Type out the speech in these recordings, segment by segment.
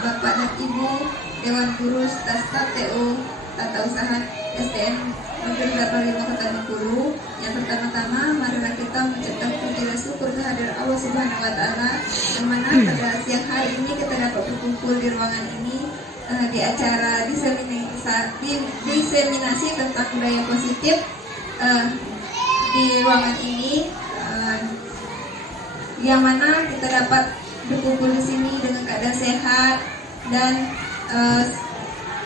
Bapak dan Ibu Dewan Guru Staf TU Tata Usaha SDN Negeri 85 Kota Bengkulu. Yang pertama-tama marilah kita mengucapkan puji dan syukur kehadirat Allah Subhanahu wa taala, yang mana pada siang hari ini kita dapat berkumpul di ruangan ini di acara diseminasi tentang budaya positif di ruangan ini, yang mana kita dapat berkumpul di sini dengan keadaan sehat dan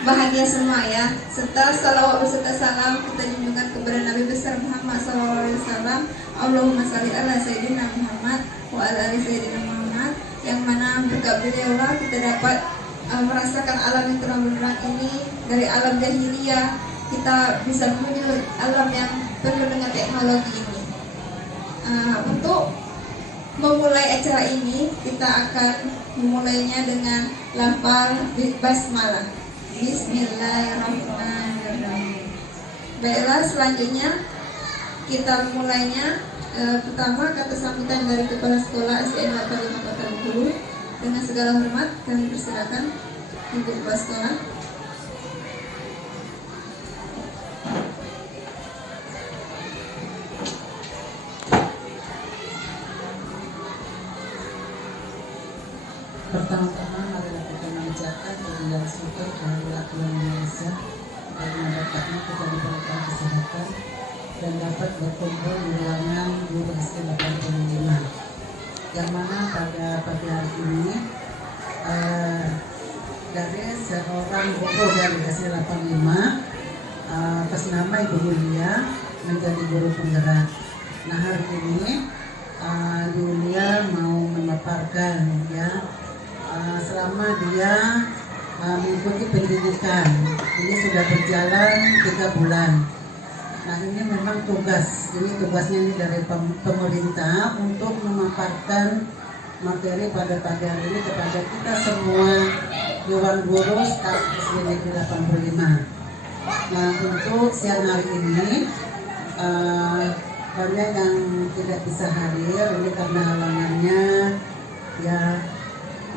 bahagia semua ya. Serta salawat beserta salam kita junjungan kepada Nabi besar Muhammad SAW. Allahumma shalli ala Sayyidina Muhammad wa ala ali Sayyidina Muhammad, yang mana berkat beliau kita dapat merasakan alam yang terang benderang ini. Dari alam jahiliyah kita bisa menuju alam yang penuh dengan teknologi ini. Untuk memulai acara ini, kita akan memulainya dengan lafal basmalah. Bismillahirrahmanirrahim. Baiklah, selanjutnya kita memulainya. Pertama, kata sambutan dari Kepala Sekolah SDN 85 Kota Bengkulu. Dengan segala hormat kami persilakan Ibu Kepala Sekolah. Pertama-tama marilah kita mengucapkan puji dan syukur kehadirat Tuhan Indonesia karena berkatnya kita diberikan kesehatan dan dapat berkumpul di ruangan Guru SD 85, yang mana pada pagi hari ini dari seorang guru dari SD 85 atas nama Ibu Yulia menjadi guru penggerak. Nah, hari ini Yulia mau memaparkan ya selama dia mengikuti pendidikan. Ini sudah berjalan 3 bulan. Nah, ini memang tugasnya ini dari pemerintah untuk memaparkan materi pada pagi hari ini kepada kita semua Dewan Guru Staf SD Negeri 85. Nah, untuk siang hari ini banyak yang tidak bisa hadir ini karena halangannya ya.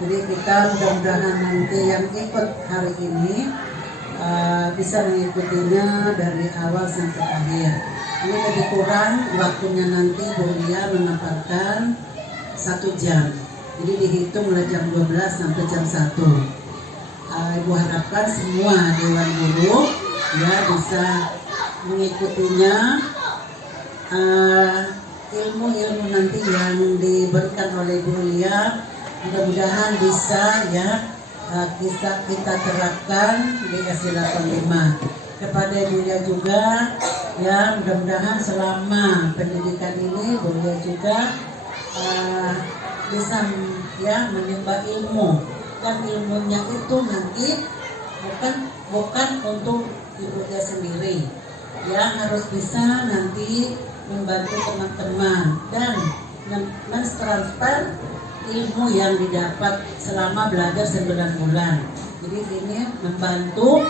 Jadi kita mudah-mudahan nanti yang ikut hari ini bisa mengikutinya dari awal sampai akhir. Ini lebih kurang waktunya nanti Bu Lia memaparkan 1 jam. Jadi dihitung mulai jam 12 sampai jam 1. Ibu harapkan semua Dewan Guru ya bisa mengikutinya. Ilmu-ilmu nanti yang diberikan oleh Bu Lia mudah-mudahan bisa ya bisa kita terapkan di SD 85. Kepada Ibu Lia juga ya, mudah-mudahan selama pendidikan ini Bu Lia juga bisa ya menimba ilmu, dan ilmunya itu nanti bukan untuk Ibu Lia sendiri ya, harus bisa nanti membantu teman-teman dan mentransfer ilmu yang didapat selama belajar 9 bulan. Jadi ini membantu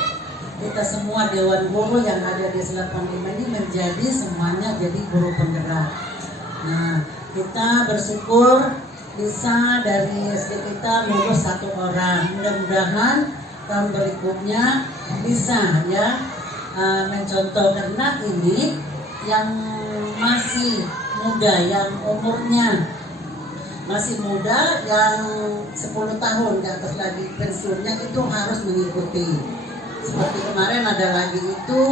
kita semua Dewan Guru yang ada di 85 ini menjadi semuanya jadi guru penggerak. Nah, kita bersyukur bisa dari SD kita lulus 1 orang. Mudah-mudahan tahun berikutnya bisa ya mencontoh, karena ini yang masih muda, yang umurnya masih muda, yang 10 tahun di atas lagi pensiunnya itu harus mengikuti. Seperti kemarin ada lagi itu,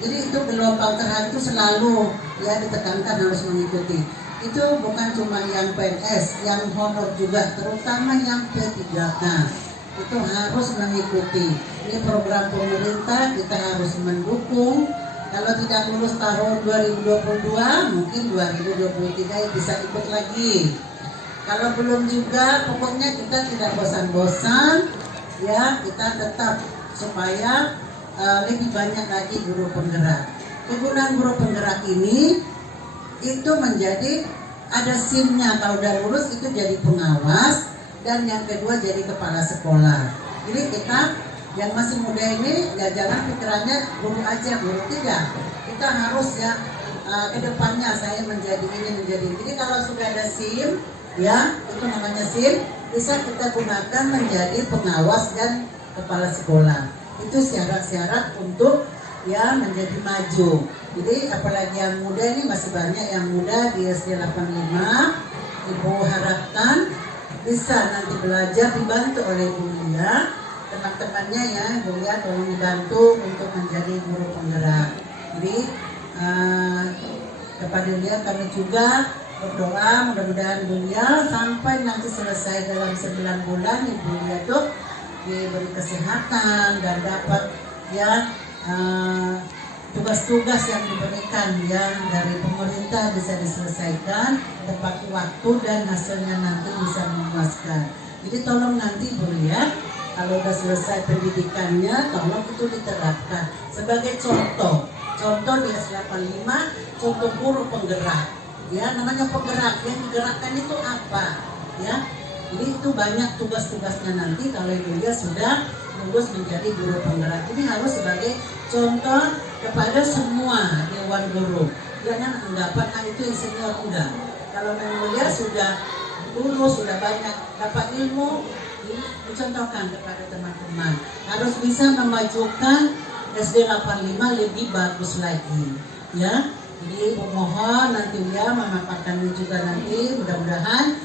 jadi itu gelombang terakhir itu selalu ya ditekankan harus mengikuti. Itu bukan cuma yang PNS, yang honor juga, terutama yang P3K itu harus mengikuti. Ini program pemerintah, kita harus mendukung. Kalau tidak lulus tahun 2022, mungkin 2023 bisa ikut lagi. Kalau belum juga, pokoknya kita tidak bosan-bosan ya, kita tetap supaya lebih banyak lagi guru penggerak. Kegunaan guru penggerak ini itu menjadi ada SIM-nya, kalau udah lulus itu jadi pengawas, dan yang kedua jadi kepala sekolah. Jadi kita yang masih muda ini ya jangan pikirannya guru aja, guru tidak. Kita harus ya kedepannya saya menjadi ini menjadi ini. Jadi kalau sudah ada SIM ya, itu namanya SIM, bisa kita gunakan menjadi pengawas dan kepala sekolah. Itu syarat-syarat untuk ya menjadi maju. Jadi apalagi yang muda ini, masih banyak yang muda di SD 85. Ibu harapkan bisa nanti belajar dibantu oleh Bu Lia, teman-temannya ya. Bu Lia tolong dibantu untuk menjadi guru penggerak. Jadi kepada Lia kami juga berdoa mudah-mudahan Bu Lia sampai nanti selesai dalam 9 bulan Ibu Lia tuh diberi kesehatan dan dapat ya tugas-tugas yang diberikan yang dari pemerintah bisa diselesaikan tepat waktu dan hasilnya nanti bisa memuaskan. Jadi tolong nanti Bu Lia kalau sudah selesai pendidikannya tolong itu diterapkan sebagai contoh di S85, contoh guru penggerak. Ya, namanya penggerak, yang digerakkan itu apa? Ya, jadi itu banyak tugas-tugasnya nanti kalau Ibu Lia sudah lulus menjadi guru penggerak. Ini harus sebagai contoh kepada semua dewan guru. Jangan anggapan itu yang senior, enggak. Kalau Ibu Lia sudah lulus, sudah banyak dapat ilmu, ini dicontohkan kepada teman-teman. Harus bisa memajukan SD 85 lebih bagus lagi. Ya, jadi mohon nanti ya memaparkan juga nanti mudah-mudahan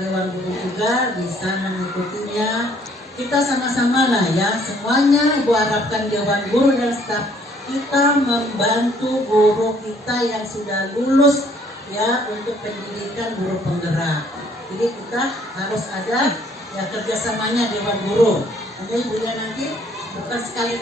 dewan guru juga bisa mengikutinya. Kita sama-sama lah ya semuanya. Ibu harapkan dewan guru dan staf kita membantu guru kita yang sudah lulus ya untuk pendidikan guru penggerak. Jadi kita harus ada ya kerjasamanya dewan guru. Oke Ibu ya, nanti bukan sekali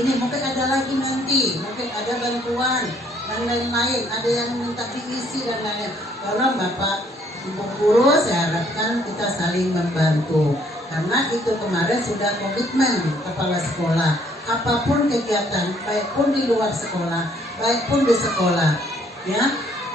ini, mungkin ada lagi nanti, mungkin ada bantuan dan lain-lain, ada yang minta diisi dan lain-lain. Kalau Bapak Ibu guru saya harapkan kita saling membantu, karena itu kemarin sudah komitmen kepala sekolah, apapun kegiatan, baik pun di luar sekolah, baik pun di sekolah, ya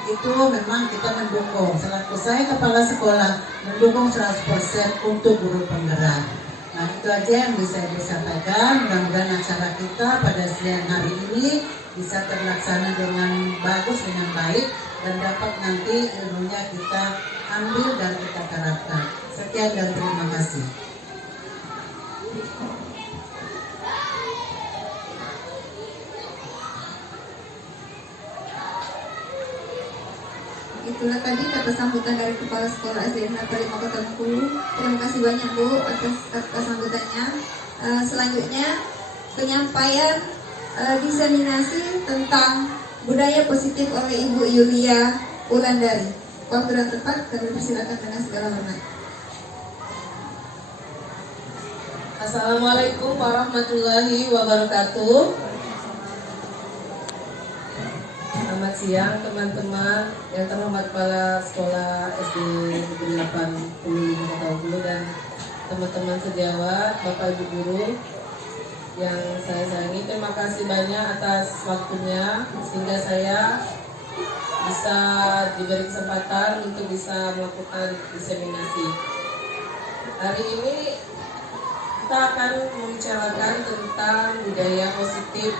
itu memang kita mendukung. Selaku saya kepala sekolah mendukung 100% untuk guru penggerak. Nah itu aja yang bisa disampaikan. Mudah-mudahan acara kita pada siang hari ini bisa terlaksana dengan bagus, dengan baik, dan dapat nanti ilmunya kita ambil dan kita terapkan. Sekian dan terima kasih. Itulah tadi kata sambutan dari Kepala Sekolah SD Negeri 5 Kota Bengkulu. Terima kasih banyak Bu atas kata sambutannya. Selanjutnya penyampaian diseminasi tentang budaya positif oleh Ibu Yulia Wulandari. Waktu dan tempat kami persilakan dengan segala hormat. Assalamualaikum warahmatullahi wabarakatuh. Selamat siang teman-teman yang terhormat Kepala Sekolah SD Negeri 85 Kota Bengkulu dan teman-teman sejawat, Bapak Ibu guru yang saya sayangi. Terima kasih banyak atas waktunya sehingga saya bisa diberi kesempatan untuk bisa melakukan diseminasi. Hari ini kita akan membicarakan tentang budaya positif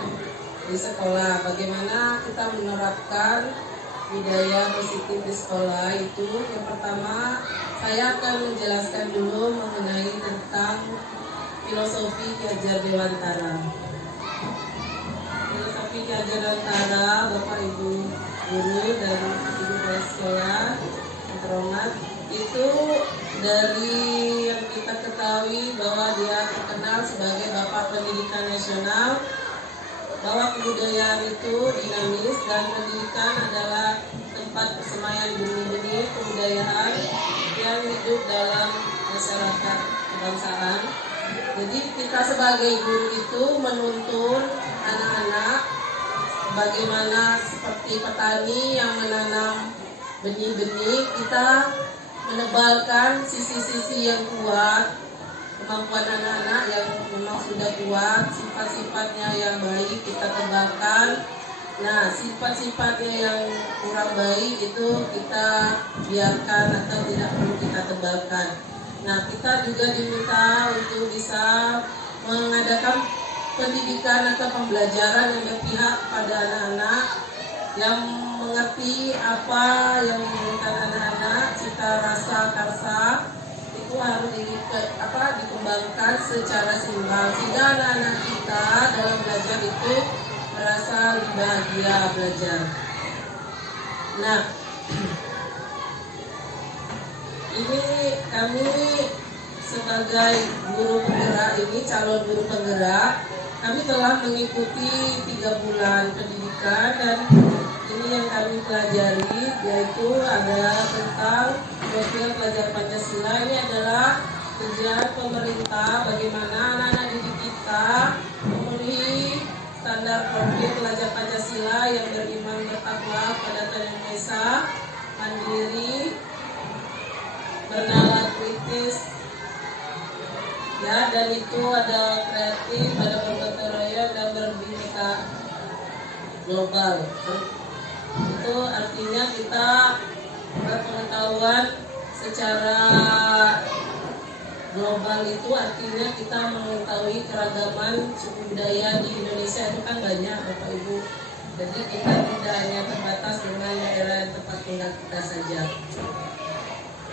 di sekolah. Bagaimana kita menerapkan budaya positif di sekolah itu. Yang pertama, saya akan menjelaskan dulu mengenai tentang filosofi Ki Hajar Dewantara. Filosofi Ki Hajar Dewantara, Bapak Ibu guru dan Ibu kepala sekolah yang terhormat, itu dari yang kita ketahui bahwa dia terkenal sebagai Bapak Pendidikan Nasional, bahwa kebudayaan itu dinamis dan pendidikan adalah tempat persemaian benih-benih kebudayaan yang hidup dalam masyarakat kebangsaan. Jadi kita sebagai guru itu menuntun anak-anak bagaimana seperti petani yang menanam benih-benih, kita menebalkan sisi-sisi yang kuat, kemampuan anak-anak yang memang sudah kuat, sifat-sifatnya yang baik kita kembangkan. Nah, sifat-sifatnya yang kurang baik itu kita biarkan atau tidak perlu kita tebalkan. Nah, kita juga diminta untuk bisa mengadakan pendidikan atau pembelajaran yang berpihak pada anak-anak, yang mengerti apa yang diinginkan anak-anak, cita rasa karsa itu harus dikembangkan secara seimbang sehingga anak-anak kita dalam belajar itu merasa lebih bahagia belajar. Nah, ini kami sebagai guru penggerak ini, calon guru penggerak, kami telah mengikuti 3 bulan pendidikan dan ini yang kami pelajari yaitu ada tentang profil pelajar Pancasila. Ini adalah tujuan pemerintah bagaimana anak-anak didik kita memenuhi standar profil pelajar Pancasila yang beriman, bertakwa pada Tuhan Yang Maha Esa, mandiri, bernalar kritis, ya, dan itu ada kreatif, ada bergotong royong dan berbineka global. Itu artinya kita berpengetahuan secara global, itu artinya kita mengetahui keragaman suku budaya di Indonesia itu kan banyak Bapak Ibu. Jadi kita tidak hanya terbatas dengan daerah tempat tinggal kita saja.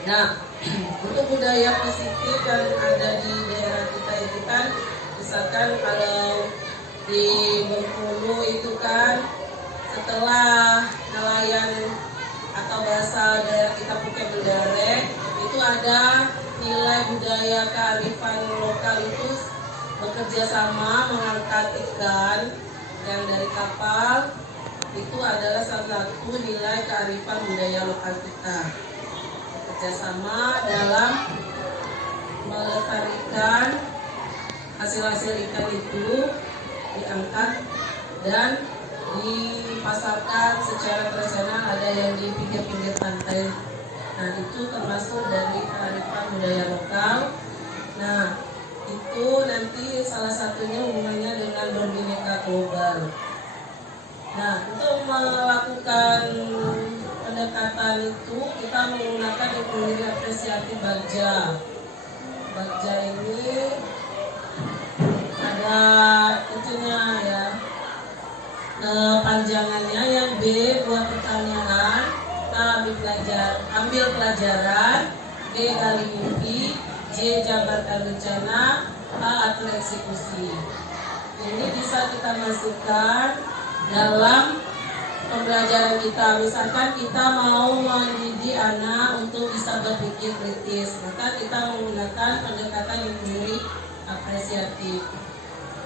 Nah, untuk budaya positif yang ada di daerah kita itu kan, misalkan kalau di Bengkulu itu kan setelah nelayan atau bahasa daerah kita pakai Beldare, itu ada nilai budaya kearifan lokal itu bekerja sama mengangkat ikan yang dari kapal, itu adalah salah satu nilai kearifan budaya lokal kita. Bekerjasama dalam melestarikan hasil-hasil ikan itu diangkat dan dipasarkan secara tradisional, ada yang di pinggir-pinggir pantai. Nah, itu termasuk dari kearifan budaya lokal. Nah, itu nanti salah satunya hubungannya dengan berbineka global. Nah, untuk melakukan pendekatan itu kita menggunakan ekonomi apresiatif Bagja. Bagja ini ada itunya ya, panjangannya yang B buat pertanyaan, A ambil pelajaran, B gali mimpi, J jabarkan rencana, A atur eksekusi. Ini bisa kita masukkan dalam pembelajaran kita. Misalkan kita mau mendidik anak untuk bisa berpikir kritis, maka kita menggunakan pendekatan ekonomi apresiatif.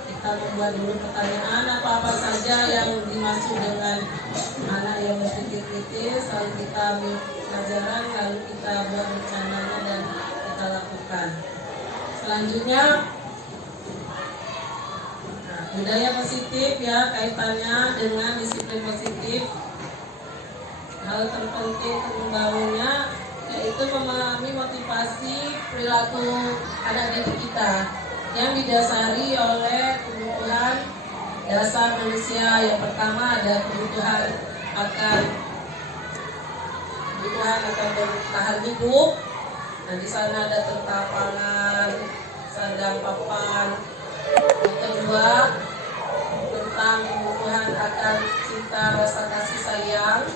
Kita membuat dulu pertanyaan apa-apa saja yang dimaksud dengan anak yang berpikir kritis, lalu kita ambil pelajaran, lalu kita buat rencananya dan kita lakukan. Selanjutnya, budaya positif ya, kaitannya dengan disiplin positif. Hal terpenting untuk membangunnya yaitu memahami motivasi perilaku anak didik kita yang didasari oleh kebutuhan dasar manusia. Yang pertama ada kebutuhan akan bertahan hidup. Nah, di sana ada tentang pangan, sandang, papan. Yang kedua tentang kebutuhan akan cinta, rasa kasih sayang.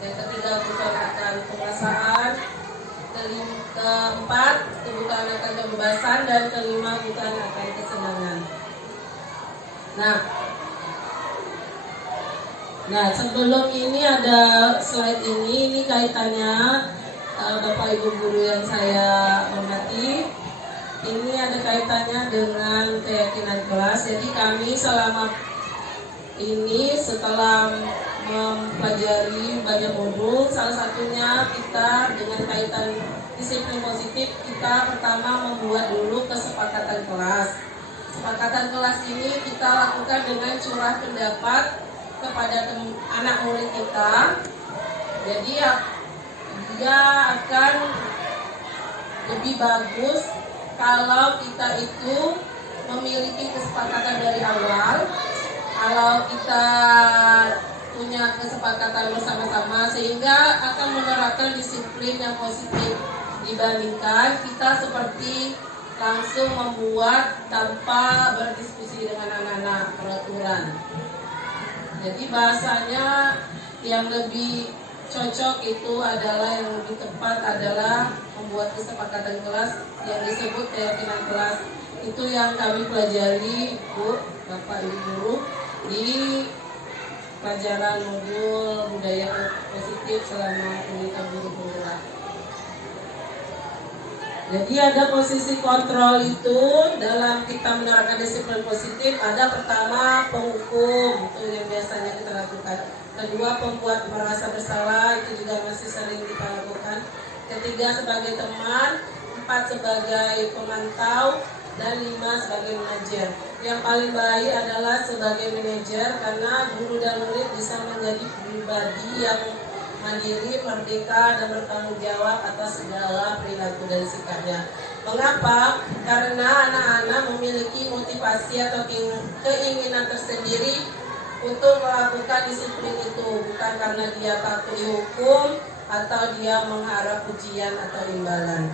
Yang ketiga kebutuhan akan penguasaan. Keempat kebutuhan akan kebebasan, dan kelima kebutuhan akan kesenangan. Nah, sebelum ini ada slide ini kaitannya Bapak Ibu guru yang saya hormati. Ini ada kaitannya dengan keyakinan kelas. Jadi kami selama ini setelah mempelajari banyak modul, salah satunya kita dengan kaitan disiplin positif, kita pertama membuat dulu kesepakatan kelas. Kesepakatan kelas ini kita lakukan dengan curah pendapat kepada anak murid kita. Jadi dia akan lebih bagus kalau kita itu memiliki kesepakatan dari awal. Kalau kita punya kesepakatan bersama-sama, sehingga akan menerapkan disiplin yang positif dibandingkan kita seperti langsung membuat tanpa berdiskusi dengan anak-anak peraturan. Jadi bahasanya yang lebih cocok itu adalah yang lebih tepat adalah membuat kesepakatan kelas yang disebut keyakinan kelas. Itu yang kami pelajari, Bu, Bapak, Ibu guru di pelajaran modul budaya positif selama pendidikan guru penggerak. Jadi ada posisi kontrol itu dalam kita menerapkan disiplin positif. Ada pertama penghukum, itu yang biasanya kita lakukan. Kedua pembuat merasa bersalah, itu juga masih sering kita lakukan. Ketiga sebagai teman, empat sebagai pemantau, dan 5 sebagai manajer. Yang paling baik adalah sebagai manajer karena guru dan murid bisa menjadi pribadi yang mandiri, merdeka, dan bertanggung jawab atas segala perilaku dan sikapnya. Mengapa? Karena anak-anak memiliki motivasi atau keinginan tersendiri untuk melakukan disiplin itu, bukan karena dia takut dihukum atau dia mengharap pujian atau imbalan.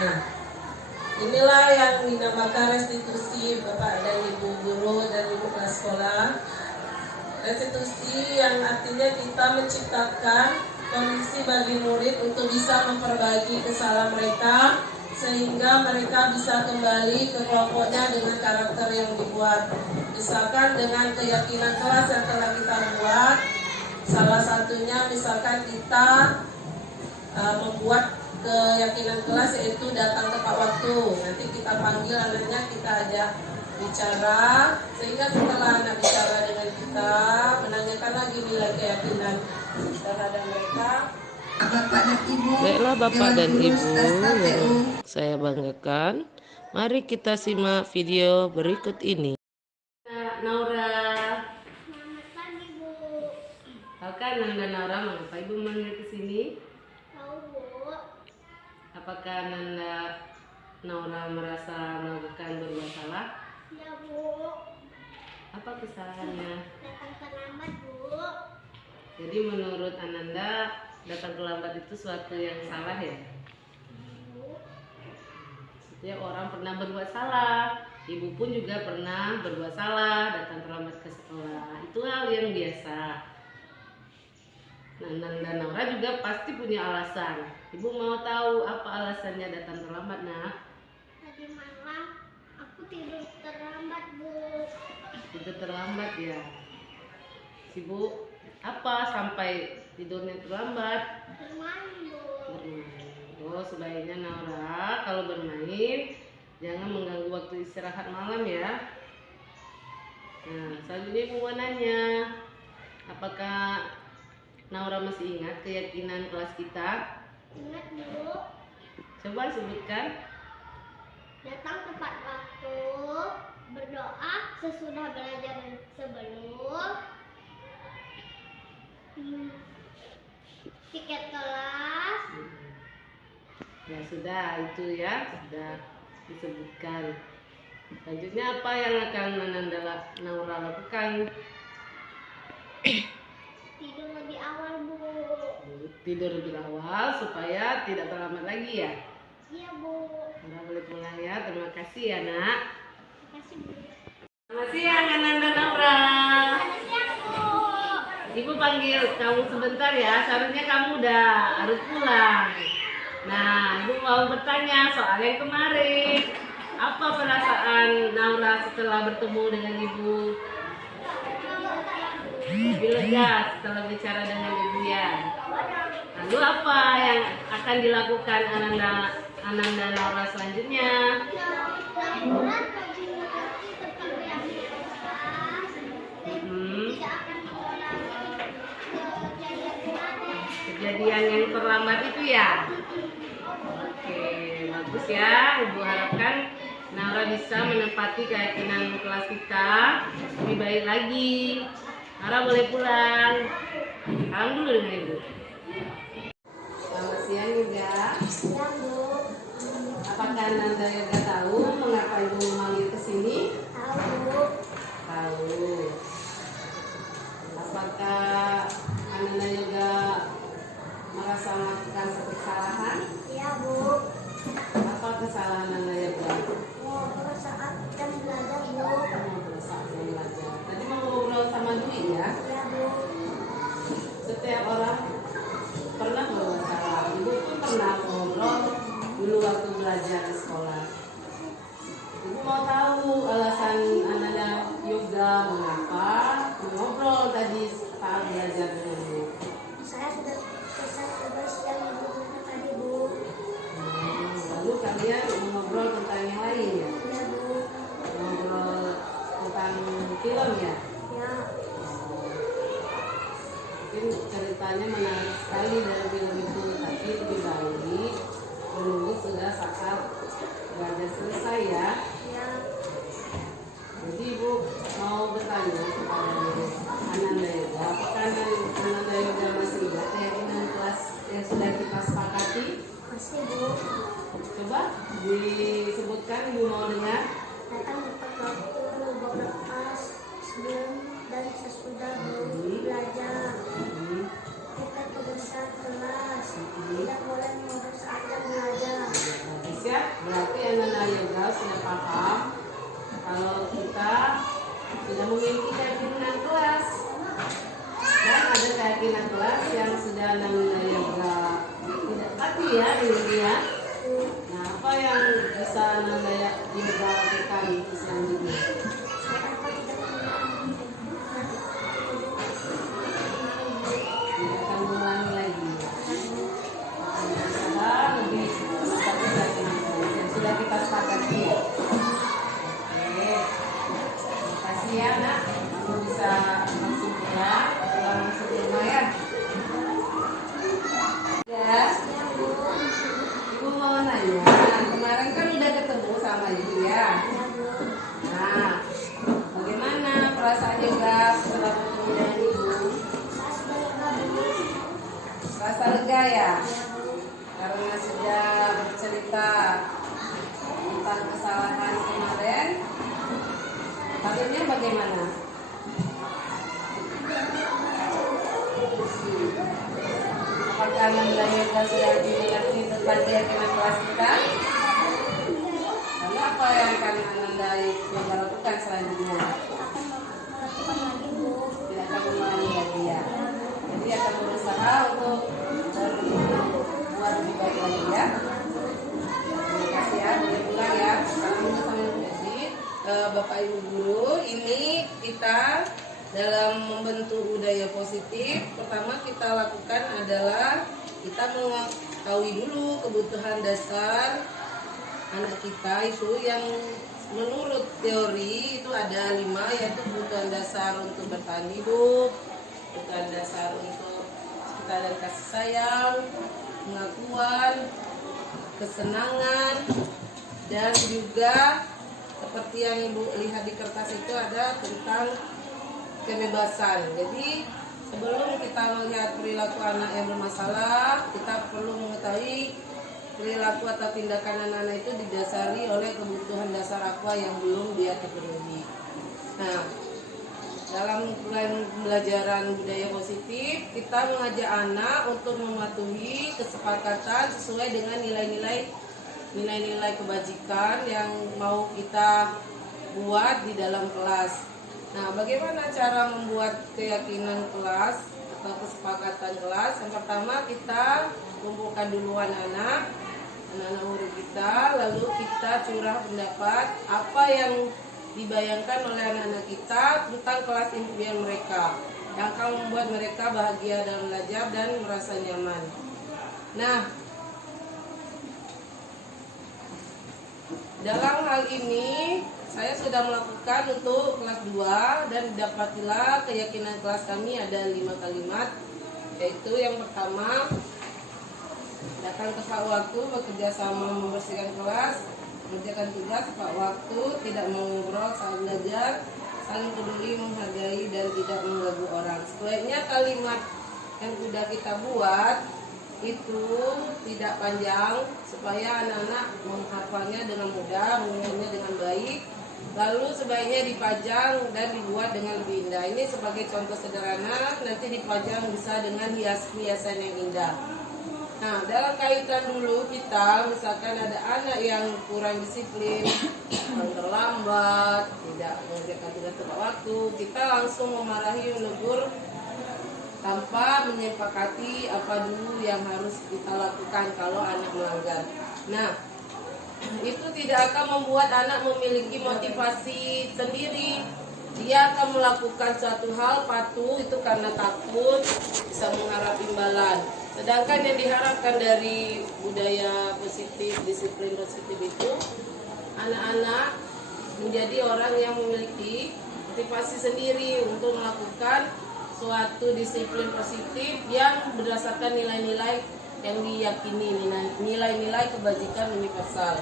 Nah, inilah yang dinamakan restitusi Bapak dan Ibu guru dan Ibu kelas sekolah. Restitusi yang artinya kita menciptakan kondisi bagi murid untuk bisa memperbaiki kesalahan mereka sehingga mereka bisa kembali ke kelompoknya dengan karakter yang dibuat. Misalkan dengan keyakinan kelas yang telah kita buat, salah satunya misalkan kita membuat keyakinan kelas yaitu datang tepat waktu. Nanti kita panggil anaknya, kita ajak bicara, sehingga setelah anak bicara dengan kita, menanyakan lagi nilai keyakinan terhadap mereka. Bapak dan Ibu, Baiklah Bapak Dewan dan Guru Ibu Stas KPU. yang saya banggakan, mari kita simak video berikut ini. Naura, Selamat pagi, Bu. tahu kan Nanda Naura mengapa Ibu manggil ke sini? Tahu, Bu. Apakah Nanda Naura merasa melakukan berbuat salah? Ya, Bu. Apa kesalahannya? Datang terlambat, Bu. Jadi menurut Ananda, datang terlambat itu suatu yang salah ya? Bu. Setiap orang pernah berbuat salah. Ibu pun juga pernah berbuat salah, datang terlambat ke sekolah. Itu hal yang biasa. Nah, Nanda Naura juga pasti punya alasan. Ibu mau tahu apa alasannya datang terlambat, Nak? Tadi malam aku tidur terlambat, Bu. Tidur terlambat ya. Ibu, apa sampai tidurnya terlambat? Bermain, Bu. Bermain. Oh, sebaiknya Naura kalau bermain jangan mengganggu waktu istirahat malam ya. Nah, selanjutnya Ibu mau nanya, apakah Naura masih ingat keyakinan kelas kita? Ingat, Bu. Coba sebutkan. Datang tepat waktu, berdoa sesudah belajar dan sebelum, tiket kelas. Ya sudah, itu ya sudah disebutkan. Selanjutnya apa yang akan Naura lakukan? Tidur lebih awal, Bu. Tidur lebih awal supaya tidak terlambat lagi ya. Iya, Bu. Naura boleh pulang ya. Terima kasih ya, Nak. Terima kasih, Bu. Selamat siang, Ananda Naura. Selamat siang, Bu. Ibu panggil kamu sebentar ya. Seharusnya kamu udah harus pulang. Nah, Ibu mau bertanya soal yang kemarin. Apa perasaan Naura setelah bertemu dengan Ibu? Lebih lega setelah bicara dengan Ibu ya. Lalu apa yang akan dilakukan Ananda Naura selanjutnya? Liburan bagi mengerti tentang keyakinan kelas. Tidak akan mengulangi kejadian kemarin. Kejadian yang terlambat itu ya. Oke, bagus ya. Ibu harapkan Naura bisa menepati keyakinan kelas kita lebih baik lagi. Naura boleh pulang. Salam dulu dengan Ibu. Selamat siang juga. Ya, Bu. Apakah Nanda Yoga tahu mengapa Ibu memanggil ke sini? Tahu, Bu. Tahu. Apakah Ananda Yoga merasa melakukan satu kesalahan? Ya, Bu. Apa kesalahan Ananda Yoga? Ngobrol saat jam belajar, Bu. Ngobrol saat jam belajar. Tadi mau ngobrol sama Dwi ya? mau tahu alasan Ananda Yoga mengapa ngobrol tadi saat belajar dengan Bu. Saya sudah selesai tugas yang dibutuhkan tadi, Bu. Lalu kalian ngobrol tentang yang lain ya? Ya, Bu. Ngobrol tentang film ya? Ya. Mungkin ceritanya menarik sekali dari film itu, tapi lebih baik menunggu sudah saat belajar selesai ya. Ya. Jadi Ibu mau bertanya kepada Ananda Yoga, apakah Ananda Yoga masih ingat keyakinan kelas yang sudah kita sepakati? Masih, Bu. Coba disebutkan, Ibu mau dengar. Datang tepat waktu beberapa sebelum dan sesudah belajar. Kita kebiasaan kelas. Tidak boleh menurut saat yang belajar. Siap, berarti Ananda Yoga sudah paham kalau kita sudah memiliki keyakinan kelas dan ada keyakinan kelas yang sudah Ananda Yoga tidak pati ya ini ya. Nah, apa yang bisa Ananda Yoga lakukan selanjutnya? Saya akan tidak Tidak akan mengulangi lagi. Sudah lebih satu keyakinan kelas yang sudah kita sepakati ya. Oke, terima kasih ya nak. Kamu bisa langsung pulang langsung ke rumah ya. Ya. Ibu mau nanya, kemarin kan udah ketemu sama Ibu ya. Nah, bagaimana perasaan juga setelah bertemu dengan Ibu? Rasa lega ya? Karena sudah bercerita tentang kesalahan kemarin. Kabarnya bagaimana? Apakah Ananda Yoga sudah dimengerti tentang keyakinan kelas kita? Lalu apa yang akan Ananda Yoga lakukan selanjutnya? Tidak akan mengulangi lagi ya. Jadi akan berusaha untuk buat lebih baik lagi ya. Terima kasih ya. Boleh pulang ya. Salam untuk sama Ibu Edit. Bapak Ibu Guru, ini kita dalam membentuk budaya positif, pertama kita lakukan adalah kita mengetahui dulu kebutuhan dasar anak kita itu yang menurut teori itu ada 5, yaitu kebutuhan dasar untuk bertahan hidup, kebutuhan dasar untuk kita dan kasih sayang, pengakuan, kesenangan, dan juga seperti yang Ibu lihat di kertas itu ada tentang kebebasan. Jadi sebelum kita melihat perilaku anak yang bermasalah, kita perlu mengetahui perilaku atau tindakan anak-anak itu didasari oleh kebutuhan dasar apa yang belum dia terpenuhi. Nah, dalam pembelajaran budaya positif, kita mengajak anak untuk mematuhi kesepakatan sesuai dengan nilai-nilai kebajikan yang mau kita buat di dalam kelas. Nah, bagaimana cara membuat keyakinan kelas atau kesepakatan kelas? Yang pertama, kita kumpulkan dulu anak-anak murid kita, lalu kita curah pendapat apa yang dibayangkan oleh anak-anak kita tentang kelas impian mereka yang akan membuat mereka bahagia dalam belajar dan merasa nyaman. Nah, dalam hal ini saya sudah melakukan untuk kelas 2 dan didapatilah keyakinan kelas kami ada 5 kalimat, yaitu yang pertama, datang tepat waktu, bekerja sama membersihkan kelas, mengerjakan tugas tepat waktu, tidak mengobrol saat belajar, saling peduli, menghargai, dan tidak mengganggu orang. Sebaiknya kalimat yang sudah kita buat itu tidak panjang supaya anak-anak menghafalnya dengan mudah, mengingatnya dengan baik. Lalu sebaiknya dipajang dan dibuat dengan lebih indah. Ini sebagai contoh sederhana, nanti dipajang bisa dengan hiasan yang indah. Nah, dalam kaitan dulu kita, misalkan ada anak yang kurang disiplin, yang terlambat, tidak mengerjakan tugas tepat waktu, kita langsung memarahi, menegur tanpa menyepakati apa dulu yang harus kita lakukan kalau anak melanggar. Nah, itu tidak akan membuat anak memiliki motivasi sendiri. Dia akan melakukan suatu hal patuh itu karena takut bisa mengharap imbalan. Sedangkan yang diharapkan dari budaya positif, disiplin positif itu, anak-anak menjadi orang yang memiliki motivasi sendiri untuk melakukan suatu disiplin positif yang berdasarkan nilai-nilai yang diyakini, nilai-nilai kebajikan universal.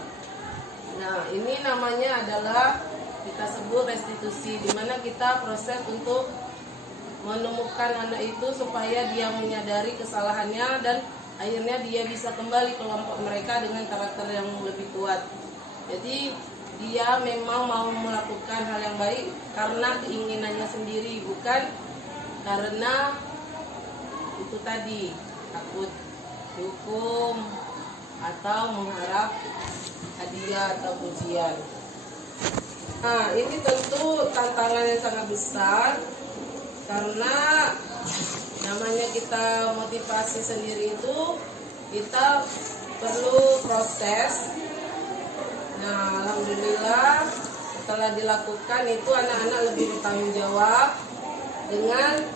Nah, ini namanya adalah kita sebut restitusi, di mana kita proses untuk menemukan anak itu supaya dia menyadari kesalahannya dan akhirnya dia bisa kembali ke kelompok mereka dengan karakter yang lebih kuat. Jadi dia memang mau melakukan hal yang baik karena keinginannya sendiri, bukan karena itu tadi takut dihukum atau mengharap hadiah atau pujian. Nah, ini tentu tantangan yang sangat besar karena namanya kita motivasi sendiri itu kita perlu proses. Nah, alhamdulillah setelah dilakukan itu anak-anak lebih bertanggung jawab dengan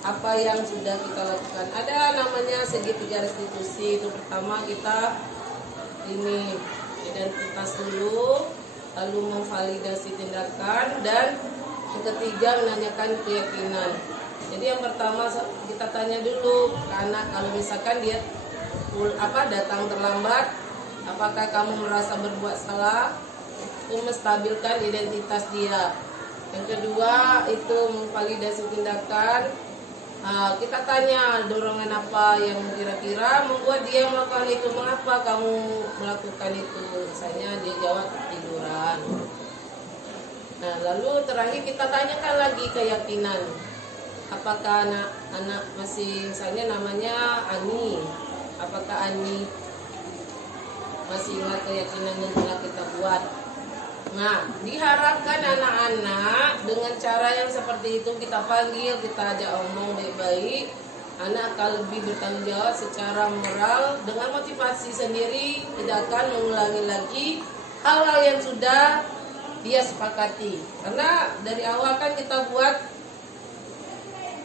apa yang sudah kita lakukan. Ada namanya segitiga restitusi. Itu pertama kita ini identitas dulu, lalu memvalidasi tindakan, dan yang ketiga menanyakan keyakinan. Jadi yang pertama kita tanya dulu ke anak, kalau misalkan dia datang terlambat, apakah kamu merasa berbuat salah? Itu menstabilkan identitas dia. Yang kedua itu memvalidasi tindakan. Kita tanya dorongan apa yang kira-kira membuat dia melakukan itu, mengapa kamu melakukan itu? Misalnya dia jawab tiduran. Nah, lalu terakhir kita tanyakan lagi keyakinan. Apakah anak masih, misalnya namanya Ani, apakah Ani masih ingat keyakinan yang telah kita buat? Nah, diharapkan anak-anak dengan cara yang seperti itu kita panggil, kita ajak omong baik-baik, anak akan lebih bertanggung jawab secara moral dengan motivasi sendiri, tidak akan mengulangi lagi hal-hal yang sudah dia sepakati. Karena dari awal kan kita buat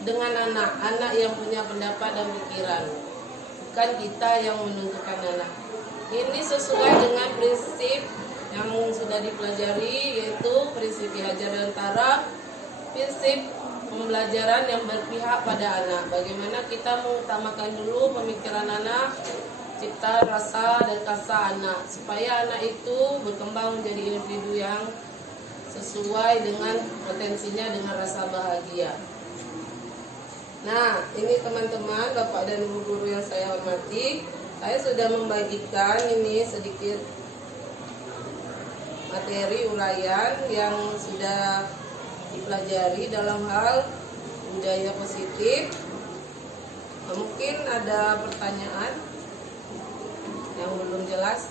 dengan anak yang punya pendapat dan pikiran, bukan kita yang menentukan anak. Ini sesuai dengan prinsip yang sudah dipelajari, yaitu prinsip Hajar Dewantara, prinsip pembelajaran yang berpihak pada anak. Bagaimana kita mengutamakan dulu pemikiran anak, cipta, rasa, dan kasa anak, supaya anak itu berkembang menjadi individu yang sesuai dengan potensinya, dengan rasa bahagia. Nah, ini teman-teman, Bapak dan Ibu guru yang saya hormati, saya sudah membagikan ini sedikit materi uraian yang sudah dipelajari dalam hal budaya positif. Mungkin ada pertanyaan yang belum jelas.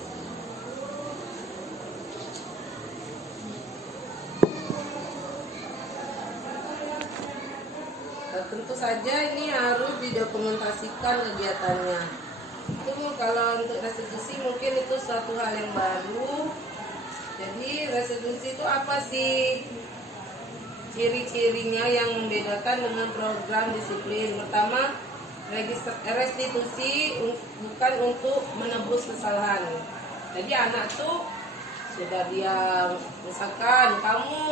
Tentu saja ini harus didokumentasikan kegiatannya. Itu kalau untuk restitusi mungkin itu suatu hal yang baru. Jadi restitusi itu apa sih ciri-cirinya yang membedakan dengan program disiplin? Pertama, restitusi bukan untuk menebus kesalahan. Jadi anak tuh sudah dia, misalkan kamu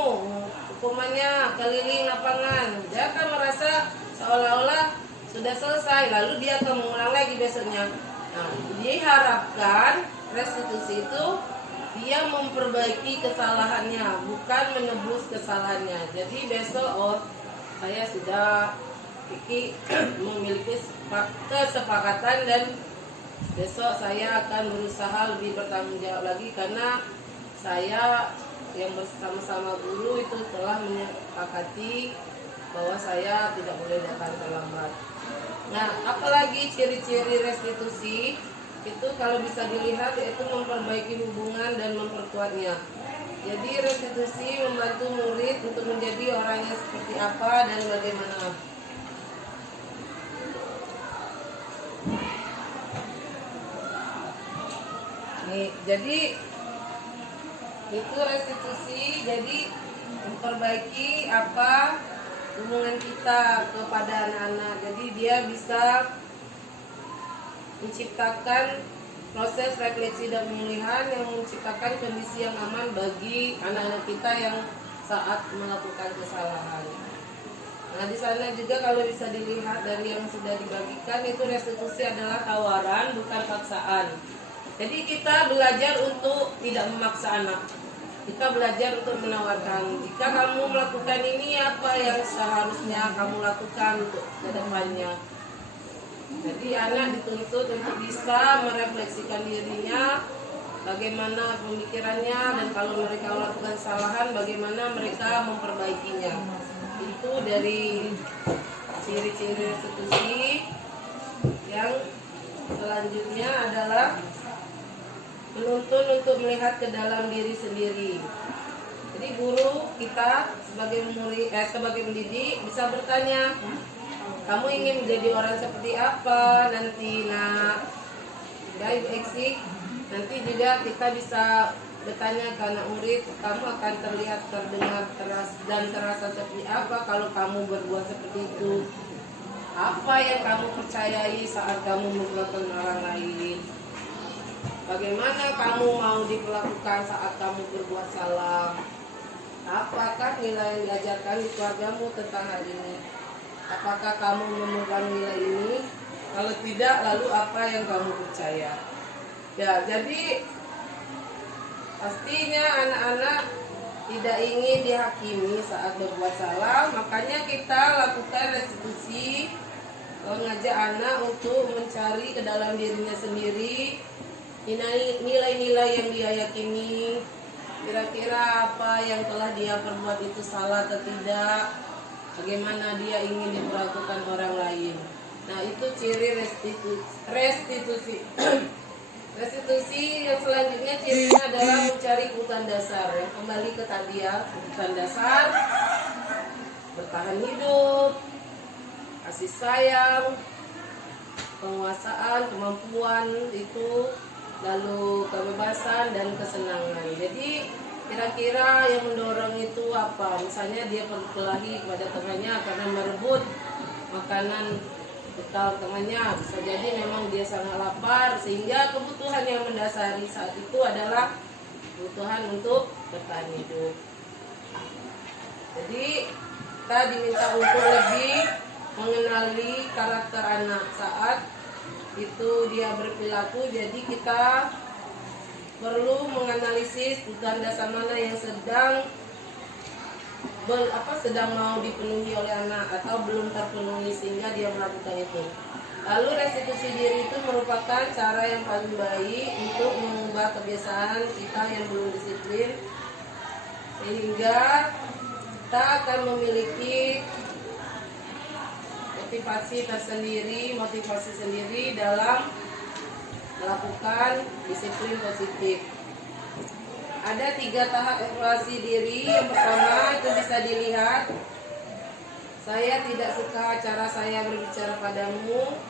hukumannya keliling lapangan, dia akan merasa seolah-olah sudah selesai, lalu dia akan mengulang lagi besoknya. Nah, diharapkan restitusi itu dia memperbaiki kesalahannya, bukan menebus kesalahannya. Jadi besok, saya sudah memiliki kesepakatan dan besok saya akan berusaha lebih bertanggung jawab lagi, karena saya yang bersama-sama guru itu telah menyepakati bahwa saya tidak boleh datang terlambat. Nah, apalagi ciri-ciri restitusi itu kalau bisa dilihat yaitu memperbaiki hubungan dan memperkuatnya. Jadi restitusi membantu murid untuk menjadi orang yang seperti apa dan bagaimana. Nih, jadi itu restitusi, jadi memperbaiki apa hubungan kita kepada anak-anak. Jadi dia bisa menciptakan proses refleksi dan pemulihan yang menciptakan kondisi yang aman bagi anak-anak kita yang saat melakukan kesalahan. Nah, di sana juga kalau bisa dilihat dari yang sudah dibagikan, itu restitusi adalah tawaran bukan paksaan. Jadi kita belajar untuk tidak memaksa anak. Kita belajar untuk menawarkan. Jika kamu melakukan ini, apa yang seharusnya kamu lakukan untuk ke depannya. Jadi anak dituntut untuk bisa merefleksikan dirinya, bagaimana pemikirannya, dan kalau mereka melakukan kesalahan, bagaimana mereka memperbaikinya. Itu dari ciri-ciri restitusi. Yang selanjutnya adalah menuntun untuk melihat ke dalam diri sendiri. Jadi guru kita sebagai sebagai pendidik bisa bertanya, kamu ingin menjadi orang seperti apa nanti, nak? Baik, eksik. Nanti juga kita bisa bertanya ke anak murid, kamu akan terlihat, terdengar, dan terasa seperti apa kalau kamu berbuat seperti itu? Apa yang kamu percayai saat kamu memperlakukan orang lain? Bagaimana kamu mau diperlakukan saat kamu berbuat salah? Apakah nilai yang diajarkan di keluargamu tentang hal ini? Apakah kamu memegang nilai ini? Kalau tidak, lalu apa yang kamu percaya? Ya, jadi pastinya anak-anak tidak ingin dihakimi saat berbuat salah, makanya kita lakukan restitusi, mengajak anak untuk mencari ke dalam dirinya sendiri nilai-nilai yang dia yakini, kira-kira apa yang telah dia perbuat itu salah atau tidak, bagaimana dia ingin diperlakukan orang lain. Nah, itu ciri restitusi. Restitusi yang selanjutnya cirinya adalah mencari kebutuhan dasar. Yang kembali ke tadi ya, kebutuhan dasar, bertahan hidup, kasih sayang, penguasaan, kemampuan itu, lalu kebebasan dan kesenangan. Jadi kira-kira yang mendorong itu apa? Misalnya dia berkelahi kepada temannya karena merebut makanan bekal temannya. Bisa jadi memang dia sangat lapar, sehingga kebutuhan yang mendasari saat itu adalah kebutuhan untuk bertahan hidup. Jadi kita diminta untuk lebih mengenali karakter anak saat itu dia berperilaku. Jadi kita perlu menganalisis kebutuhan dasar mana yang sedang mau dipenuhi oleh anak atau belum terpenuhi sehingga dia melakukan itu. Lalu restitusi diri itu merupakan cara yang paling baik untuk mengubah kebiasaan kita yang belum disiplin, sehingga kita akan memiliki motivasi sendiri dalam melakukan disiplin positif. Ada 3 tahap evaluasi diri. Yang pertama itu bisa dilihat, saya tidak suka cara saya berbicara padamu.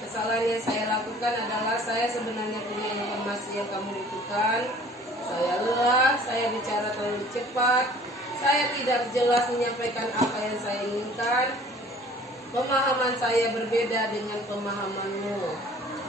Kesalahan yang saya lakukan adalah saya sebenarnya punya informasi yang kamu butuhkan. Saya lelah, saya bicara terlalu cepat, saya tidak jelas menyampaikan apa yang saya inginkan. Pemahaman saya berbeda dengan pemahamanmu.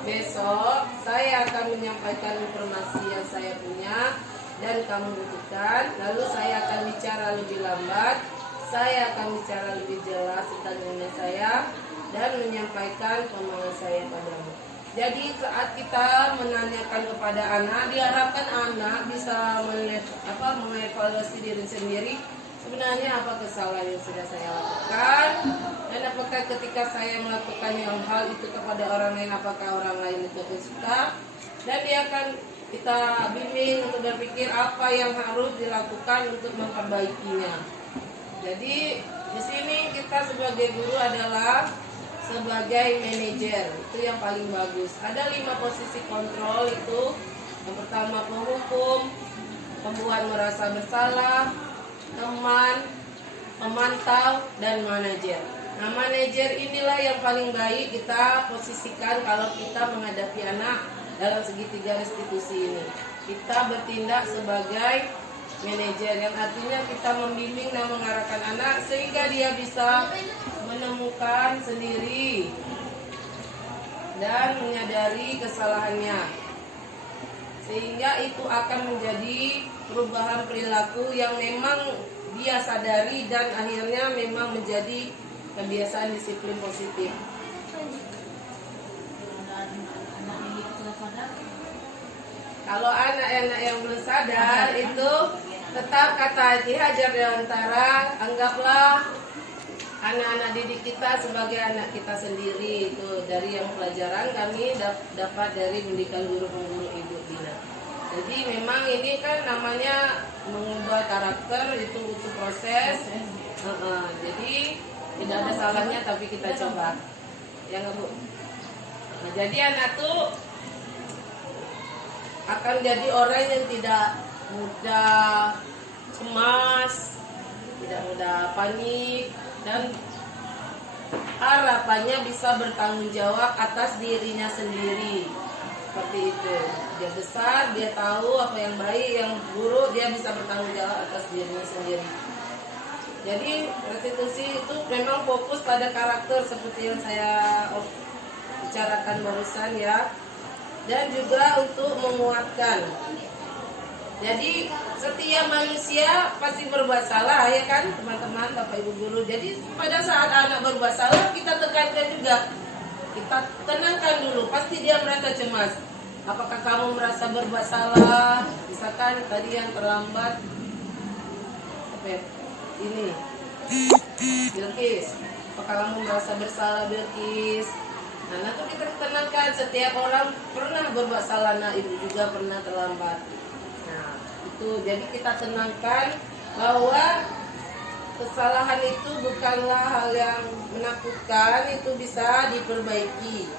Besok saya akan menyampaikan informasi yang saya punya dan kamu butuhkan. Lalu saya akan bicara lebih lambat, saya akan bicara lebih jelas tentang nilai saya dan menyampaikan pemahaman saya padamu. Jadi saat kita menanyakan kepada anak, diharapkan anak bisa mengevaluasi diri sendiri. Sebenarnya apa kesalahan yang sudah saya lakukan, dan apakah ketika saya melakukan hal itu kepada orang lain, apakah orang lain itu suka, dan dia akan kita bimbing untuk berpikir apa yang harus dilakukan untuk memperbaikinya. Jadi di sini kita sebagai guru adalah sebagai manajer, itu yang paling bagus. Ada 5 posisi kontrol itu. Yang pertama penghukum, pembuat merasa bersalah, teman, pemantau, dan manajer. Nah, manajer inilah yang paling baik kita posisikan kalau kita menghadapi anak dalam segitiga restitusi ini. Kita bertindak sebagai manajer, yang artinya kita membimbing dan mengarahkan anak sehingga dia bisa menemukan sendiri dan menyadari kesalahannya, sehingga itu akan menjadi perubahan perilaku yang memang dia sadari dan akhirnya memang menjadi kebiasaan disiplin positif. Kalau anak-anak yang belum sadar itu tetap kata Haji Hajar Dewantara, anggaplah anak-anak didik kita sebagai anak kita sendiri. Itu dari yang pelajaran kami dapat dari pendidikan guru-guru Ibu Dina. Jadi memang ini kan namanya mengubah karakter, itu butuh proses. Jadi tidak ada salahnya tapi kita coba. Ya nggak Bu? Nah, jadi anak tuh akan jadi orang yang tidak mudah cemas, tidak mudah panik, dan harapannya bisa bertanggung jawab atas dirinya sendiri. Seperti itu. Dia besar, dia tahu apa yang baik, yang buruk, dia bisa bertanggung jawab atas dirinya sendiri. Jadi restitusi itu memang fokus pada karakter seperti yang saya bicarakan barusan ya. Dan juga untuk menguatkan. Jadi setiap manusia pasti berbuat salah ya kan teman-teman, Bapak Ibu guru. Jadi pada saat anak berbuat salah kita tekankan juga. Kita tenangkan dulu, pasti dia merasa cemas. Apakah kamu merasa berbuat salah? Misalkan tadi yang terlambat ini Bilkis. Apakah kamu merasa bersalah Bilkis? Nah, nanti kita tenangkan, setiap orang pernah berbuat salah, nah ibu juga pernah terlambat. Nah, itu jadi kita tenangkan bahwa kesalahan itu bukanlah hal yang menakutkan, itu bisa diperbaiki.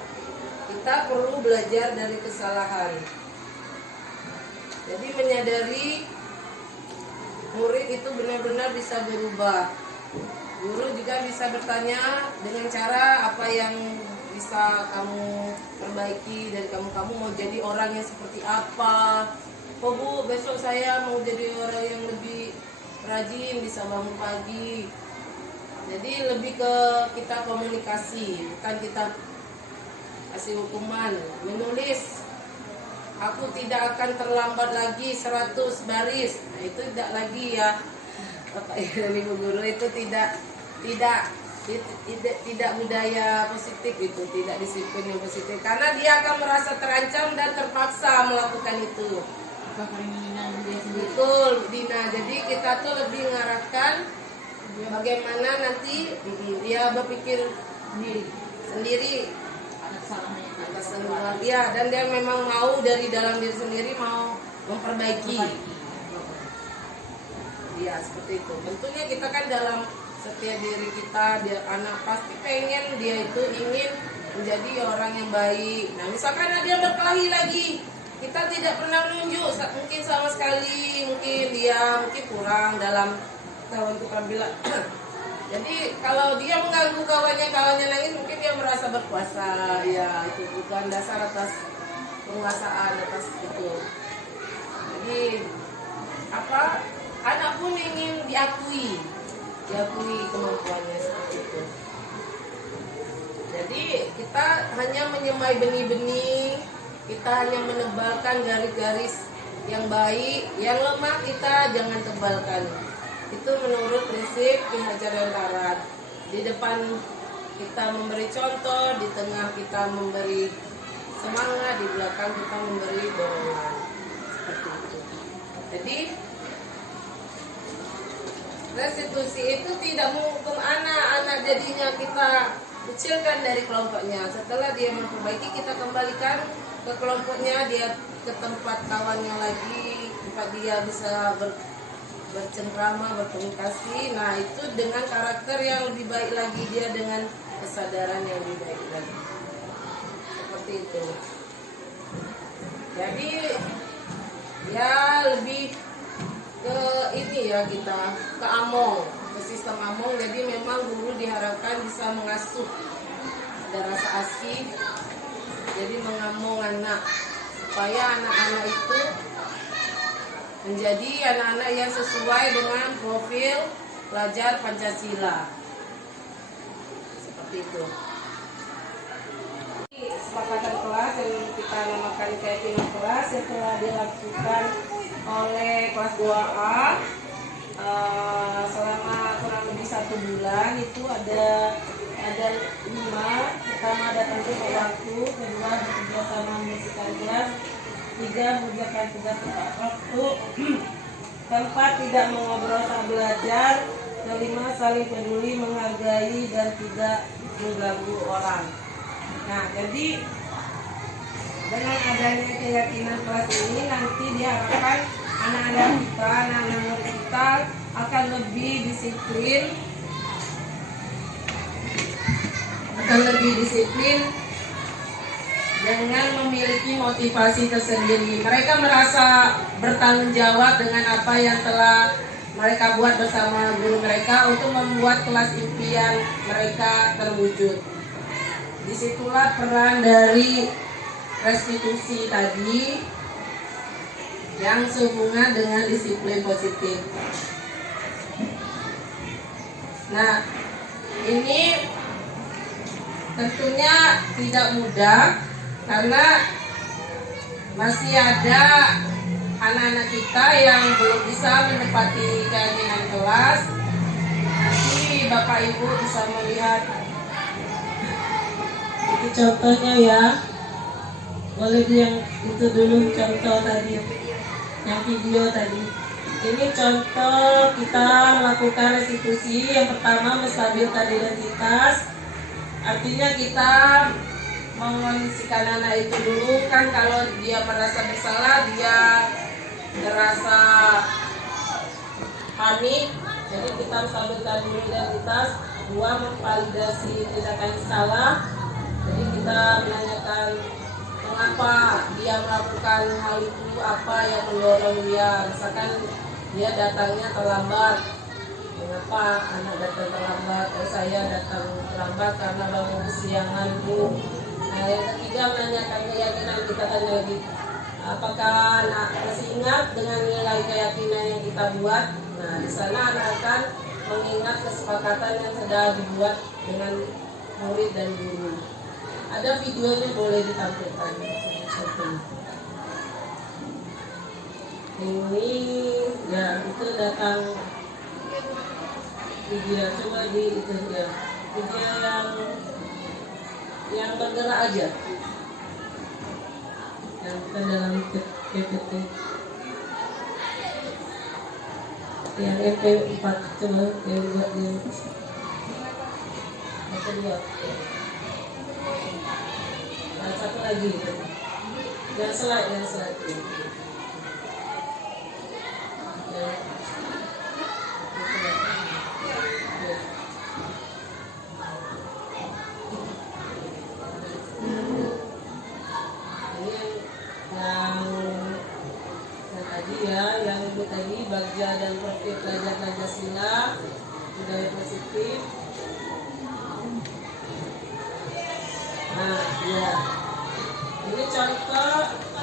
Kita perlu belajar dari kesalahan. Jadi menyadari murid itu benar-benar bisa berubah. Guru juga bisa bertanya dengan cara apa yang bisa kamu perbaiki dari kamu mau jadi orang yang seperti apa. Oh Bu, besok saya mau jadi orang yang lebih rajin, bisa bangun pagi. Jadi lebih ke kita komunikasi, bukan kita kasih hukuman. Menulis, aku tidak akan terlambat lagi 100 baris. Nah, itu tidak lagi ya Bapak Ibu guru, itu tidak budaya positif, itu tidak disiplin yang positif, karena dia akan merasa terancam dan terpaksa melakukan itu. Betul Dina, jadi kita tuh lebih mengarahkan bagaimana nanti dia berpikir sendiri atas semua dia, dan dia memang mau dari dalam diri sendiri mau memperbaiki. Ya seperti itu. Tentunya kita kan dalam setiap diri kita, dia anak pasti pengen, dia itu ingin menjadi orang yang baik. Nah misalkan ada yang berkelahi lagi, kita tidak pernah menunjuk mungkin sama sekali, mungkin dia kurang dalam kawan keterampilan. Jadi kalau dia mengganggu kawannya nangis, mungkin dia merasa berkuasa. Ya itu bukan dasar atas penguasaan atas itu. Jadi anak pun ingin diakui kemampuannya seperti itu. Jadi kita hanya menyemai benih-benih, kita hanya menebalkan garis-garis yang baik, yang lemah kita jangan tebalkan. Itu menurut prinsip Ki Hajar Dewantara. Di depan kita memberi contoh, di tengah kita memberi semangat, di belakang kita memberi dorongan. Seperti itu. Jadi restitusi itu tidak menghukum anak jadinya kita kecilkan dari kelompoknya. Setelah dia memperbaiki, kita kembalikan ke kelompoknya, dia ke tempat kawannya lagi, tempat dia bisa bercengkrama, berkomunikasi. Nah itu dengan karakter yang lebih baik lagi, dia dengan kesadaran yang lebih baik lagi. Seperti itu. Jadi ya lebih ke ini ya, kita ke among, ke sistem among. Jadi memang guru diharapkan bisa mengasuh ada rasa asih, jadi mengamong anak supaya anak-anak itu menjadi anak-anak yang sesuai dengan profil pelajar Pancasila. Seperti itu. Kesepakatan kelas yang kita namakan keyakinan kelas yang telah dilakukan oleh kelas 2A selama kurang lebih 1 bulan itu ada 5. Pertama, datang tepat waktu. Kedua, bekerja sama membersihkan kelas. 3, mengerjakan tugas tepat waktu. 4, tidak mengobrol saat belajar. 5, saling peduli, menghargai dan tidak mengganggu orang. Nah, jadi dengan adanya keyakinan kelas ini nanti diharapkan anak-anak kita akan lebih disiplin, dengan memiliki motivasi tersendiri. Mereka merasa bertanggung jawab dengan apa yang telah mereka buat bersama guru mereka untuk membuat kelas impian mereka terwujud. Disitulah peran dari restitusi tadi yang sehubungan dengan disiplin positif. Nah, ini tentunya tidak mudah karena masih ada anak-anak kita yang belum bisa menepati keyakinan kelas. Nanti Bapak Ibu bisa melihat Itu contohnya ya. Boleh yang itu dulu contoh tadi, yang video tadi. Ini contoh kita melakukan restitusi. Yang pertama, menstabilkan identitas. Artinya kita mengondisikan anak itu dulu, kan kalau dia merasa bersalah, dia merasa panik. Jadi kita harus stabilkan dulu identitas. 2, memvalidasi tindakan salah. Jadi kita menanyakan mengapa dia melakukan hal itu, apa yang mendorong dia. Misalkan dia datangnya terlambat, mengapa anak datang terlambat? Saya datang terlambat karena bangun kesiangan Bu. Nah, yang ketiga, menanyakan keyakinan. Kita tanya lagi, apakah anak masih ingat dengan nilai keyakinan yang kita buat? Nah, di sana anak akan mengingat kesepakatan yang sudah dibuat dengan murid dan guru. Ada videonya, boleh ditampilkan. Ini ya, itu datang video, coba di itu ya, video yang bergerak aja, yang bukan dalam PPT, yang MP4, coba yang buat yang kedua. Nah, satu lagi, yang slide ini. Yang ibu tadi, bagja dan profil pelajar Pancasila, budaya positif. Nah, ya, ini contoh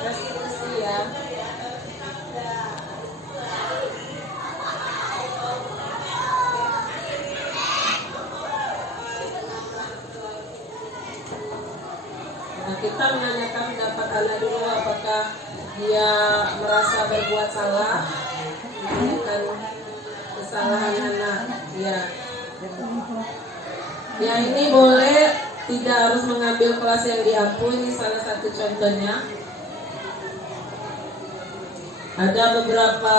restitusi ya. Nah, kita menanyakan pendapat anak dulu, apakah dia merasa berbuat salah, menanyakan kesalahan anak. Ya, ini boleh tidak harus mengambil kelas yang diampu. Ini salah satu contohnya. Ada beberapa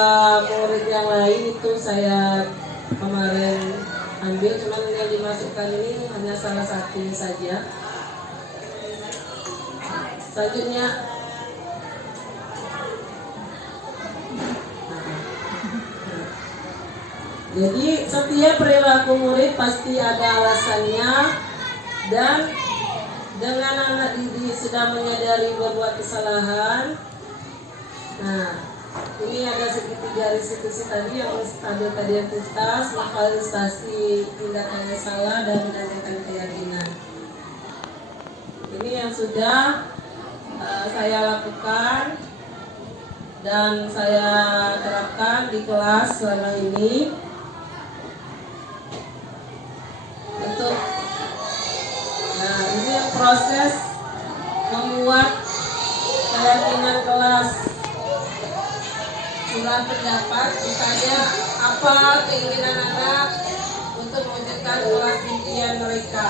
murid yang lain itu saya kemarin ambil, cuman yang dimasukkan ini hanya salah satu saja. Selanjutnya, jadi setiap perilaku murid pasti ada alasannya, dan dengan anak didik sudah menyadari berbuat kesalahan. Nah, ini ada segitiga restitusi tadi yang stabilkan identitas, memvalidasi tindakan yang salah, dan menanyakan keyakinan. Ini yang sudah saya lakukan dan saya terapkan di kelas selama ini untuk ini yang proses membuat keyakinan kelas. Surat pendapat misalnya apa keinginan anak untuk mewujudkan kelas impian mereka.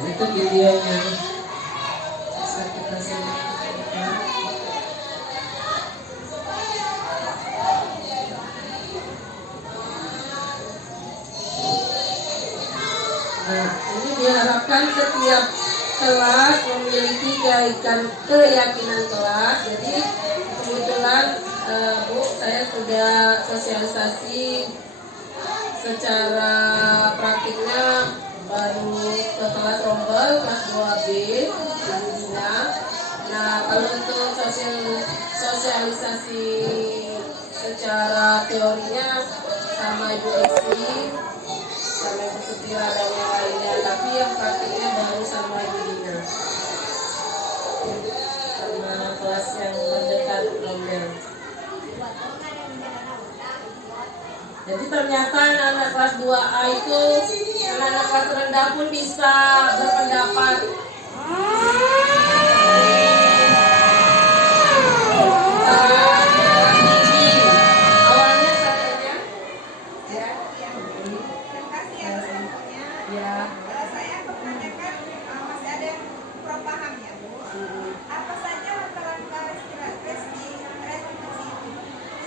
Itu videonya. Bisa kita simak. Nah, ini diharapkan setiap kelas memiliki keyakinan kelas. Jadi kebetulan Bu, saya sudah sosialisasi secara praktiknya baru ke kelas rombel kelas 2B nantinya. Nah, kalau untuk sosialisasi secara teorinya sama Ibu Esti, sama Ibu Sutira dan yang lainnya, tapi yang praktiknya baru sama Ibu Dina sama kelas yang terdekat rombel. Jadi ternyata anak-anak kelas 2A itu, anak-anak kelas rendah pun bisa berpendapat. Awalnya katanya, ya. Terima kasih ya Bu infonya. Ya. Saya kebanyakan masih ada yang kurang paham ya Bu. Apa saja langkah-langkah restitusi itu?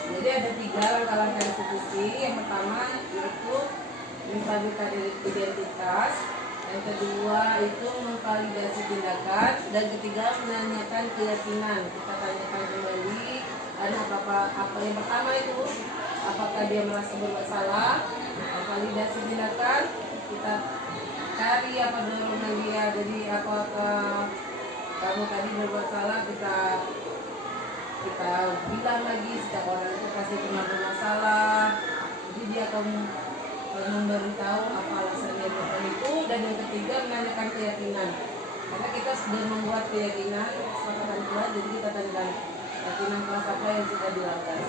Jadi ada 3 langkah-langkah restitusi. Yang pertama yaitu menvalidasi identitas, yang kedua itu memvalidasi tindakan, dan ketiga menanyakan keyakinan. Kita tanyakan kembali ada apa yang pertama itu, apakah dia merasa berbuat salah. Validasi tindakan, kita cari apa dorongan dia. Jadi apakah kamu tadi berbuat salah, kita bilang lagi setiap orang itu pasti pernah bermasalah. Jadi dia akan memberitahu apa alasan dia melakukan itu. Dan yang ketiga menanyakan keyakinan, karena kita sudah membuat keyakinan kesepakatan kelas, jadi kita tanyakan keyakinan kelas apa yang sudah dilanggar.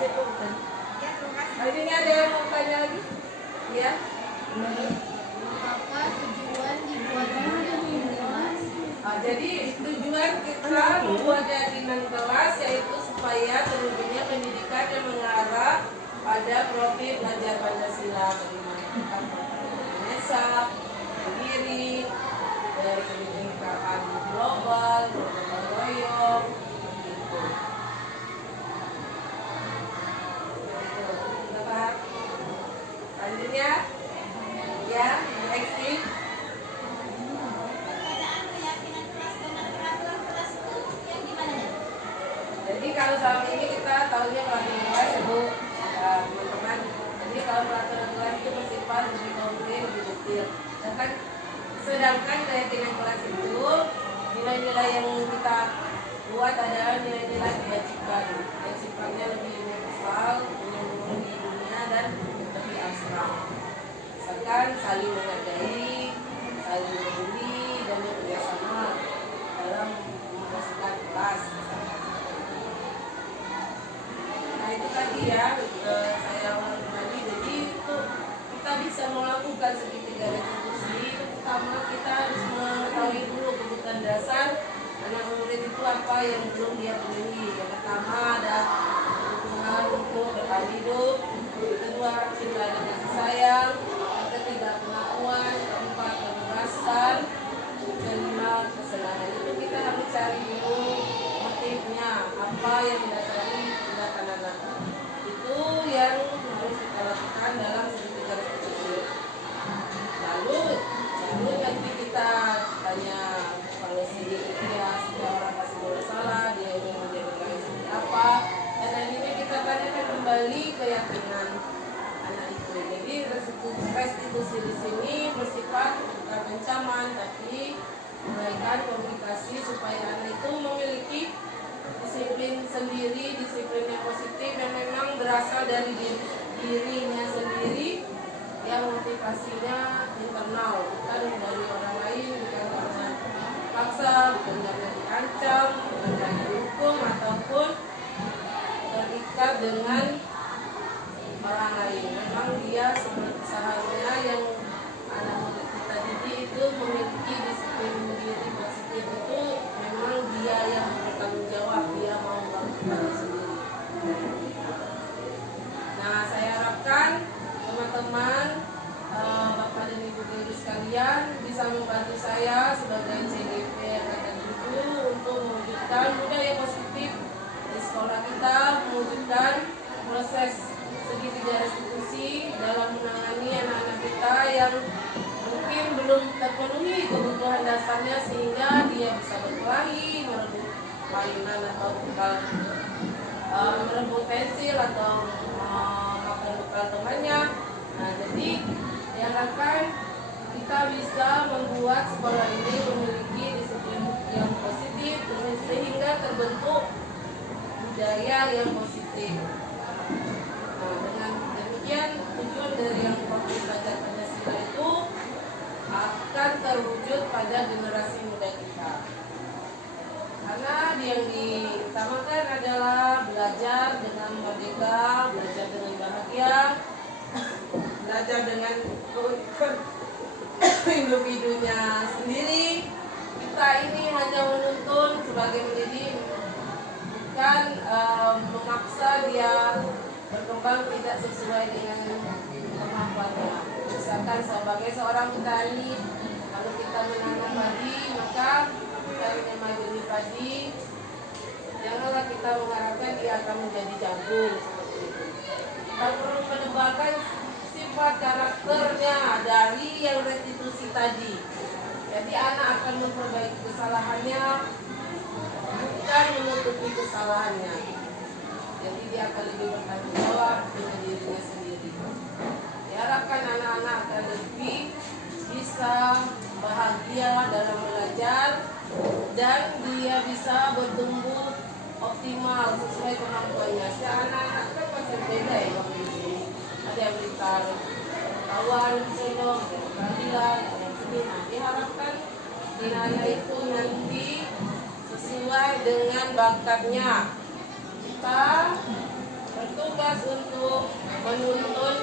Cukup kan? Ya, terima kasih. Hari ini ada yang mau tanya lagi? Ya? Apa tujuan dibuatnya kelas? Jadi tujuan kita membuat keyakinan kelas yaitu supaya terwujudnya pendidikan yang mengarah pada profil belajar Pancasila, bagaimana kita menyesap sendiri dari kebinekaan global, gotong royong, gitu. Udah paham? Selanjutnya, ya, Eksi. Jadi kalau selama ini kita tahunya peraturan kelas ya Bu, teman-teman. Jadi kalau peraturan kelas itu bersifat lebih konkret, lebih detail. Sedangkan keyakinan kelas itu nilai-nilai yang kita buat adalah nilai-nilai kebajikan yang sifatnya lebih universal, menyeluruh di dunia dan lebih abstrak. Misalkan saling menghargai, saling peduli, dan bekerjasama dalam mengoperasikan kelas. Nah itu tadi ya, saya ulang tadi. Jadi itu kita bisa melakukan segitiga restitusi. Pertama kita harus mengetahui dulu kebutuhan dasar anak murid itu apa yang belum dia penuhi. Yang pertama ada kebutuhan untuk bertahan hidup, yang kedua cinta dan kasih sayang, yang ketiga pengakuan, keempat kebebasan, kelima kesenangan. Itu kita harus cari dulu motifnya, apa yang mendasari tindakan anak. Itu yang harus kita lakukan dalam segitiga restitusi. Lalu nanti kita tanya evaluasi dia, setiap orang pasti bersalah, dia ingin menjadi orang seperti apa, dan akhirnya kita tanyakan kembali keyakinan anak itu. Jadi diskusinya internal, bukan dari orang lain, bukan karena paksa, bukan karena diancam, bukan karena dihukum ataupun terikat dengan orang lain. Memang dia seharusnya yang anak murid kita didik itu memiliki disiplin diri positif, itu memang dia yang bertanggung jawab, dia mau melakukan sendiri. Nah, saya harapkan teman-teman, Bapak dan Ibu guru sekalian bisa membantu saya sebagai CGP yang ada itu untuk mewujudkan budaya positif di sekolah kita, mewujudkan proses segitiga restitusi dalam menangani anak-anak kita yang mungkin belum terpenuhi kebutuhan dasarnya sehingga dia bisa berkelahi, merebut mainan atau merebut pensil atau makan bekal temannya. Nah, jadi diharapkan kita bisa membuat sekolah ini memiliki disiplin yang positif sehingga terbentuk budaya yang positif. Nah, dengan demikian tujuan dari yang Bapak belajar Pancasila itu akan terwujud pada generasi muda kita. Karena yang diutamakan adalah belajar dengan merdeka, belajar dengan bahagia, belajar dengan individunya sendiri. Kita ini hanya menuntun sebagai pendidik, bukan memaksa dia berkembang tidak sesuai dengan kemampuannya. Misalkan sebagai seorang petani, kalau kita menanam padi, maka kita ingin maju padi, janganlah kita mengharapkan dia akan menjadi jagung seperti itu. Kita perlu menebalkan sifat karakternya dari yang restitusi tadi. Jadi anak akan memperbaiki kesalahannya, bukan menutupi kesalahannya. Jadi dia akan lebih bertanggung jawab dengan dirinya sendiri. Diharapkan anak-anak akan lebih bisa bahagia dalam belajar dan dia bisa bertumbuh optimal sesuai kemampuannya. Si anak-anak kan pasti beda ya Bang Bibi. Ada yang pintar kawan, sendok, keadilan, ada yang sedih. Nah, diharapkan dinanya itu nanti sesuai dengan bakatnya. Kita bertugas untuk menuntun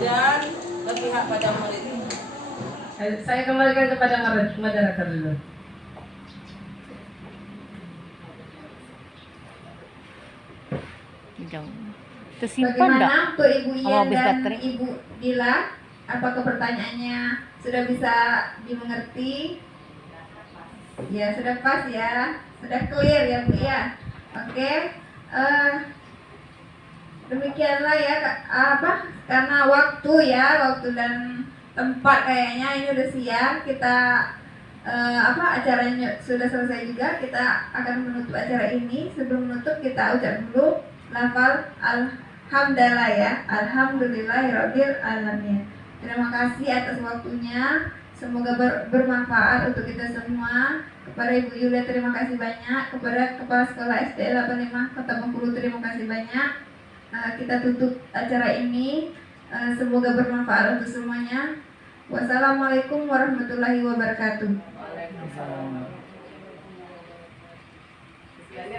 dan berpihak pada murid. Saya kembalikan kepada moderator dulu. Tersimpan enggak? Bagaimana untuk Ibu Kalau Ian habis dan baterai? Ibu Dila? Apakah pertanyaannya sudah bisa dimengerti? Ya, sudah pas ya. Sudah clear ya Bu ya. Oke. Demikianlah ya karena waktu dan tempat kayaknya ini udah siang. Kita acaranya sudah selesai juga. Kita akan menutup acara ini. Sebelum menutup kita ucap dulu lafal alhamdulillah ya. Alhamdulillahirabbil alamin. Terima kasih atas waktunya. Semoga bermanfaat untuk kita semua. Kepada Ibu Yulia terima kasih banyak. Kepada Kepala Sekolah SD 85 Kota Bengkulu terima kasih banyak. Kita tutup acara ini. Semoga bermanfaat untuk semuanya. Wassalamualaikum warahmatullahi wabarakatuh. Waalaikumsalam.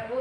Bu.